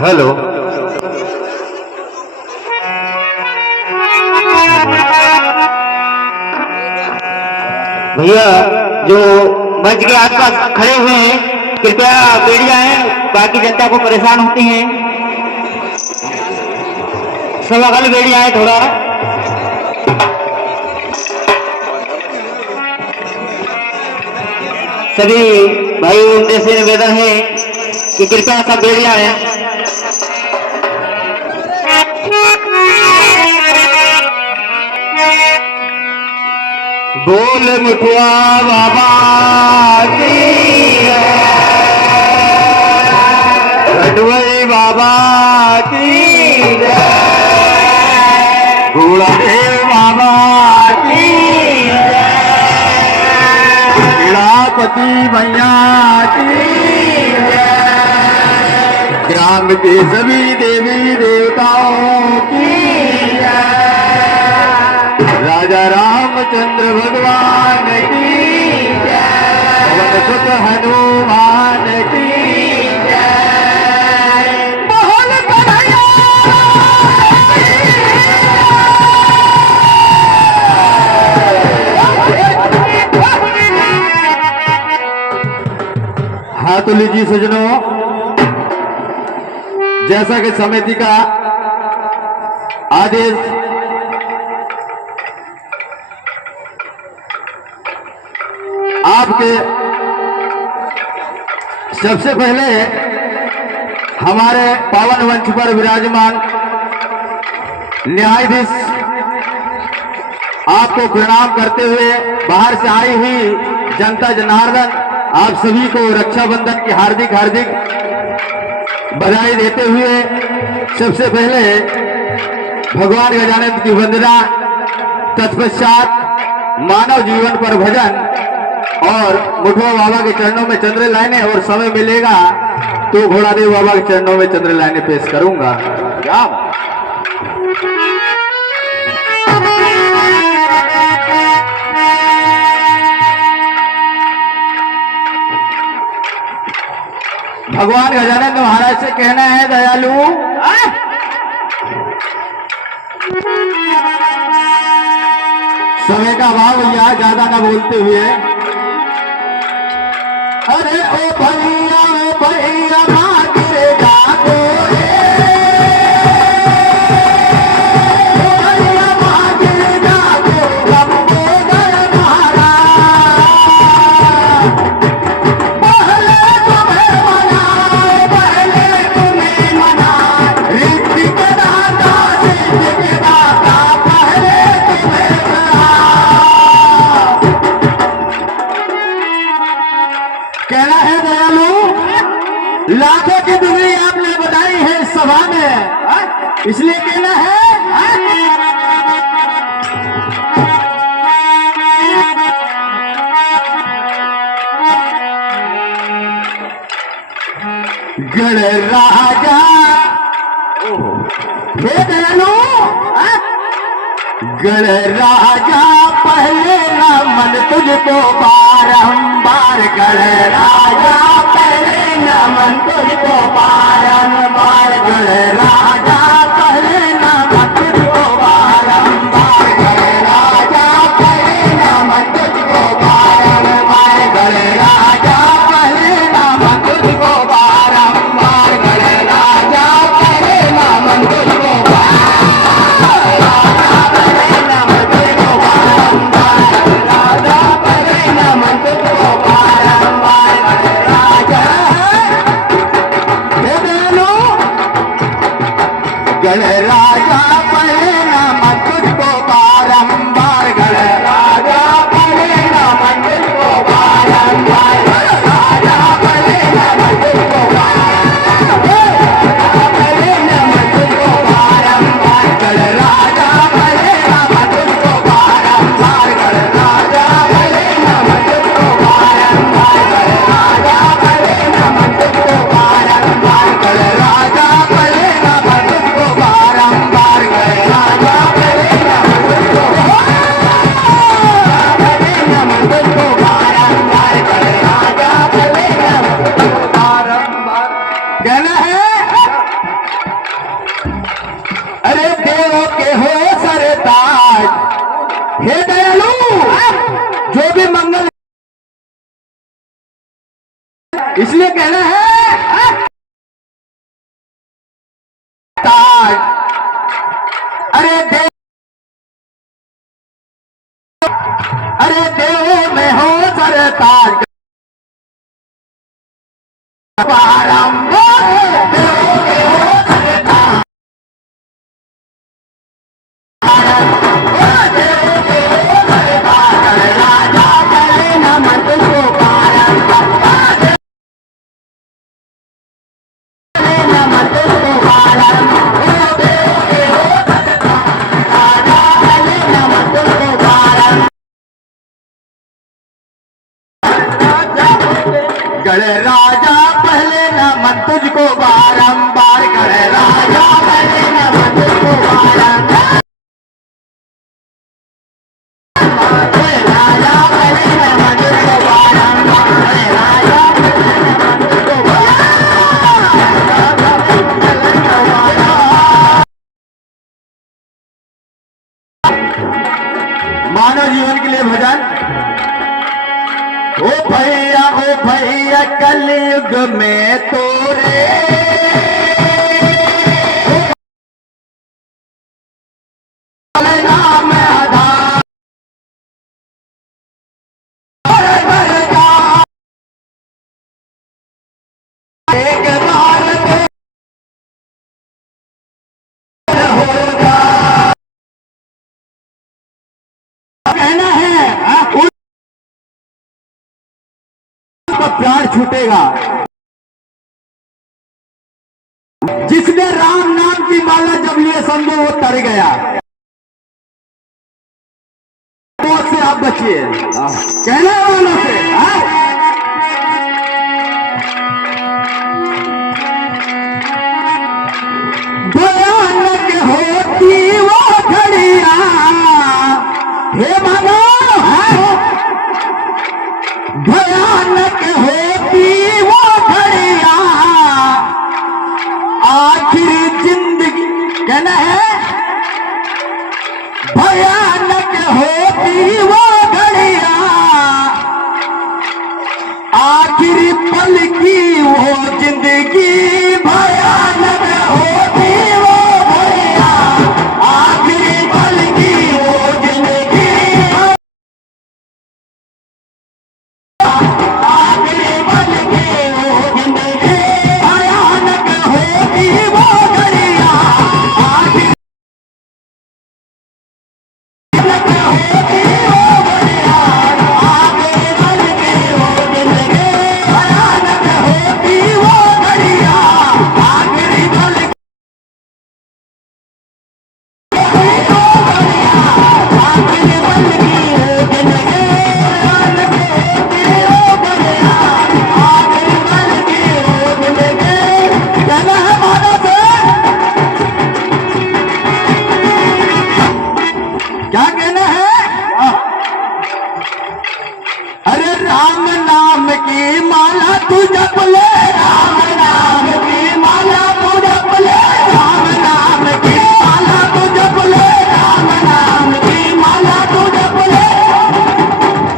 Hello. भैया जो मंच के आसपास खड़े हुए हैं कृपया बैठ जाएं, बाकी जनता को परेशान होती हैं। सब अगल बैठ जाएं थोड़ा। सभी भाइयों से निवेदन है कि कृपया सब बैठ जाएं। बोल मुठुआ बाबा की लडवई बाबा की घोड़ादेव बाबा की लीलापति मैया की ग्राम के सभी देवी देवताओं की राजा रामचंद्र भगवान की पवन सुत हनुमान की बोल कन्हैया। हाँ तो लीजिए सजनों, जैसा कि समिति का आदेश आपके सबसे पहले हमारे पावन मंच पर विराजमान न्यायाधीश आपको प्रणाम करते हुए बाहर से आई हुई जनता जनार्दन आप सभी को रक्षाबंधन की हार्दिक हार्दिक बधाई देते हुए सबसे पहले भगवान गजानन की वंदना, तत्पश्चात मानव जीवन पर भजन और मुठुआ बाबा के चरणों में चंद्र लाइने, और समय मिलेगा तो घोड़ादेव बाबा के चरणों में चंद्र लाइने पेश करूंगा। क्या भगवान गजानन महाराज से कहना है दयालु, समय का भाव भैया ज्यादा ना बोलते हुए। अरे ओ भैया मांगे जागो रे, ओ भैया मांगे जागो लंबोदर महाराज, पहले तुम्हें मनाए ऋतिक दाता सिद्ध दाता, पहले तुम्हें कहना है दयालु, लाखों की दुनिया आपने बताई है इस सभा में, इसलिए कहना है गण राजा हे दयालु, गण राजा पहले न मन तुझको बारंबार, गण राजा पहले न मन तुझको बारंबार, गण राजा पहले न मन तुझको बारंबार, गण राजा पहले न मन तुझको बारंबार, गण राजा पहले न मन तुझको बारंबार, गण राजा पहले न मन तुझको गण राजा पहले न मन तुझको बारंबार, गण राजा पहले न मन तुझको बारंबार, गण राजा पहले न मन तुझको पहले न मन तुझको बारंबार, गण राजा पहले न मन तुझको बारंबार, गण राजा पहले न मन तुझको बारंबार, गण राजा पहले न मन तुझको बारंबार, गण राजा पहले न मन तुझको बारंबार, गण राजा पहले न ताज। हे दयालु, जो भी मंगल, इसलिए कहना है ताज। अरे देव में हो सरताज, बारंबार देव में हो सरताज, देव में हो सरताज, राजा करे नमन तुझको बारंबार, नमन तुझको बारंबार, देव में हो सरताज, राजा करे नमन तुझको बारंबार। गणराजा पहले नमन तुझको बारंबार, गणराजा पहले नमन तुझको बारंबार, राजा पहले नमन तुझको बारंबार, राजा तुझको मानव जीवन के लिए भजन। ओ भैया कलयुग में तोरे नाम आधार, एक बार होगा, कहना है उसका प्यार छूटेगा। जिसने राम नाम की माला जब लिए समझो वो तर गया। मौत से आप बचिए, कहने वालों से। भयानक होती वो घड़िया, हे मानो, भयानक होती वो घड़िया, आखिर जिंदगी, कहना है भयानक होती वो घड़िया, आखिर पल की वो जिंदगी, भयानक होती वो घड़िया, आखिर पल की वो जिंदगी, आखिर पल की वो जिंदगी, भयानक होती वो घड़िया, आखिर होती वो घड़िया, आखिर पल की वो जिंदगी, भयानक होती वो घड़िया, आखिर पल की क्या कहना है? अरे राम नाम की माला तू जप ले, राम नाम की माला तू जप ले, राम नाम की माला तू जप ले, राम नाम की माला तू जप ले,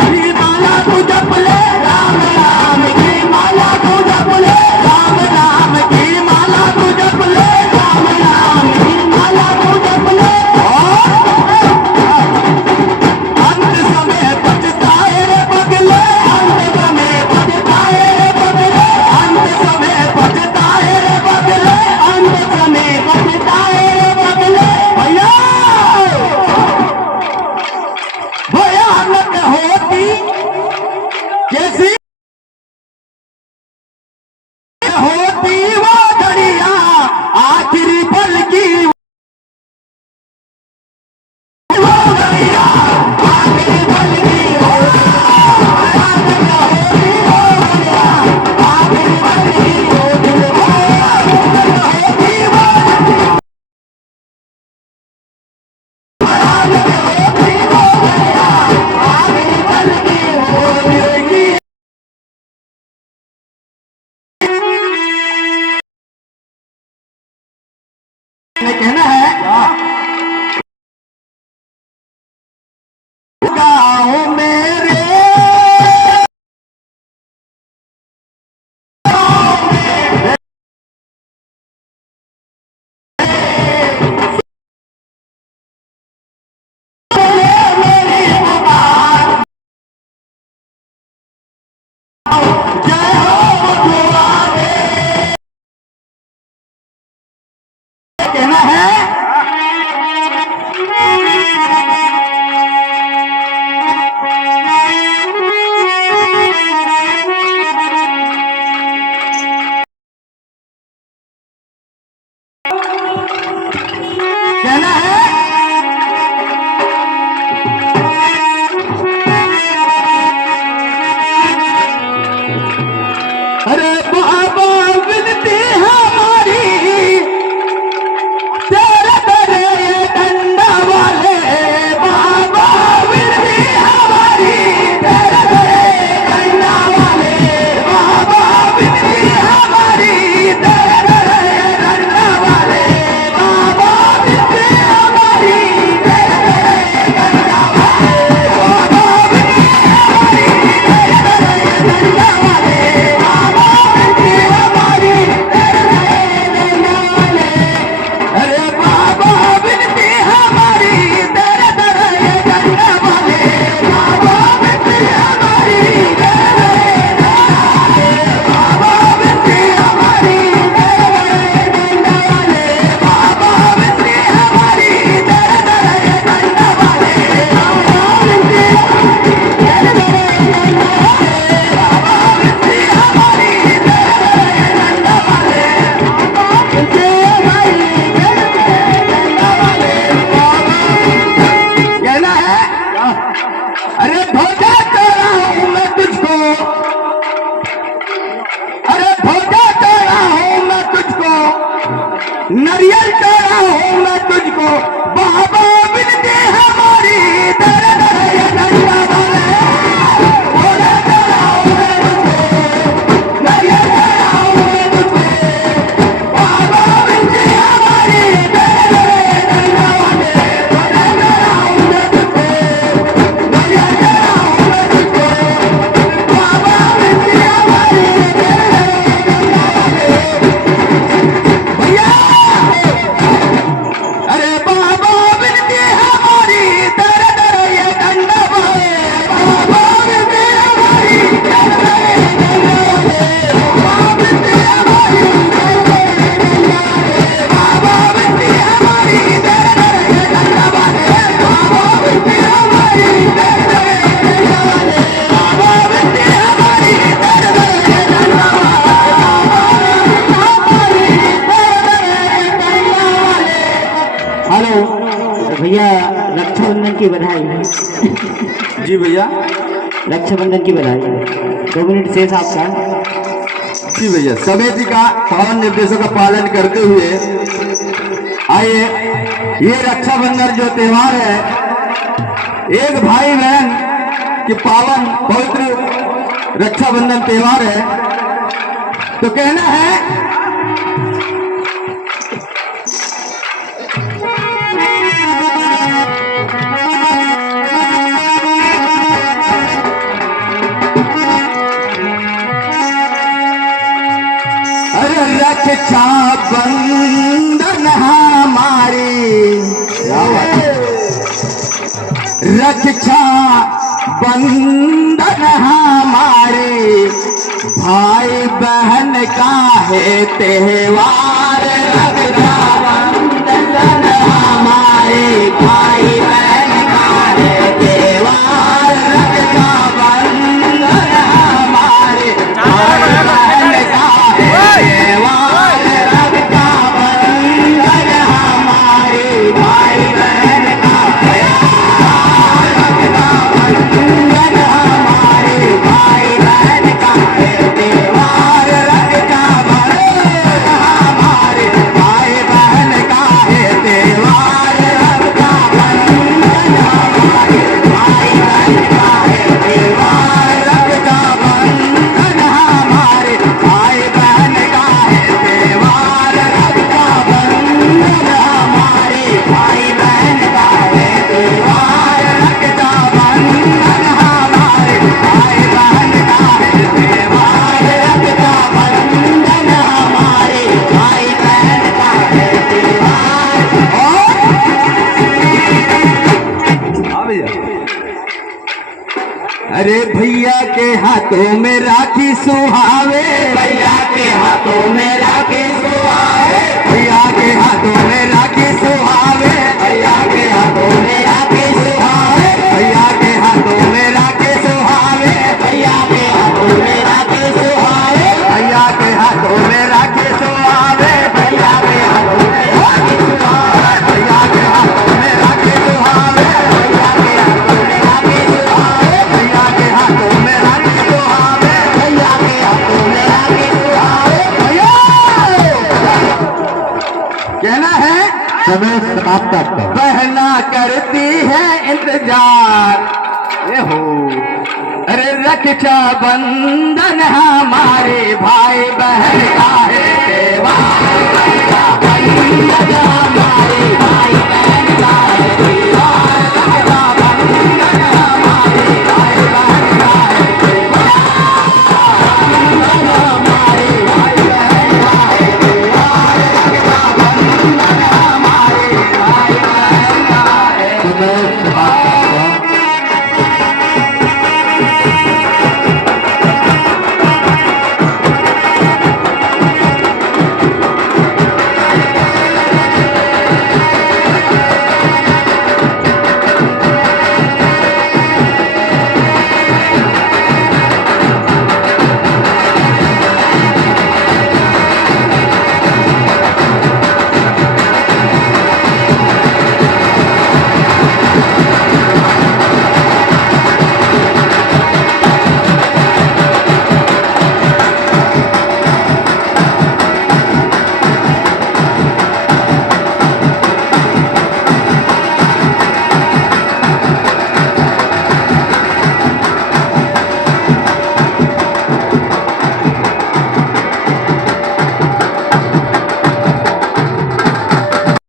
की माला तू जप ले, राम नाम की माला तू जप ले, राम नाम की माला तू जप ले, राम नाम की माला तू जप ले, अंत समय पछताए रे पगले, अंत समय पछताए रे पगले, अंत समय पछताए रे पगले, अंत समय पछताए रे पगले। भैया भयानक होती कैसी होती वो घड़िया, आखिरी पल की वो घड़िया, आखिरी पल की वो, भयानक होती वो घड़िया, आखिरी पल की वो जिंदगी, भयानक होती वो, भयानक होती वो घड़िया, आखिरी पल की वो जिंदगी। कहना है हेलो भैया रक्षाबंधन की बधाई। जी भैया, रक्षाबंधन की बधाई। 2 मिनट शेष आपका। जी भैया, समिति का पावन निर्देशों का पालन करते हुए आइए, ये रक्षाबंधन जो त्योहार है, एक भाई बहन की पावन पवित्र रक्षाबंधन त्योहार है, तो कहना है रक्षा बंधन हमारी, रक्षा बंधन हमारे भाई बहन का है त्योहार। रक्षा बंधन हमारे भाई बहन का है त्योहार। रक्षा बंधन हमारे भाई बहन का है त्योहार। अरे भैया के हाथों में राखी सुहावे, भैया के हाथों में राखी सुहावे, भैया के हाथों में राखी सुहावे, भैया के हाथों में राखी सुहावे, भैया के हाथों में राखी सुहावे, भैया के हाथों में राखी सुहावे, भैया के हाथों में राखी सुहावे, भैया के हाथों में राखी सुहावे, भैया के हाथों में राखी सुहावे, भैया के हाथों में राखी सुहावे, भैया के हाथों में राखी सुहावे, भैया के हाथों में राखी सुहावे। भैया कहना है समय समाप्त करते, बहना करती है इंतजार। ये हो अरे रक्षा बंधन हमारे भाई बहन का है त्योहार। रक्षा बंधन हमारे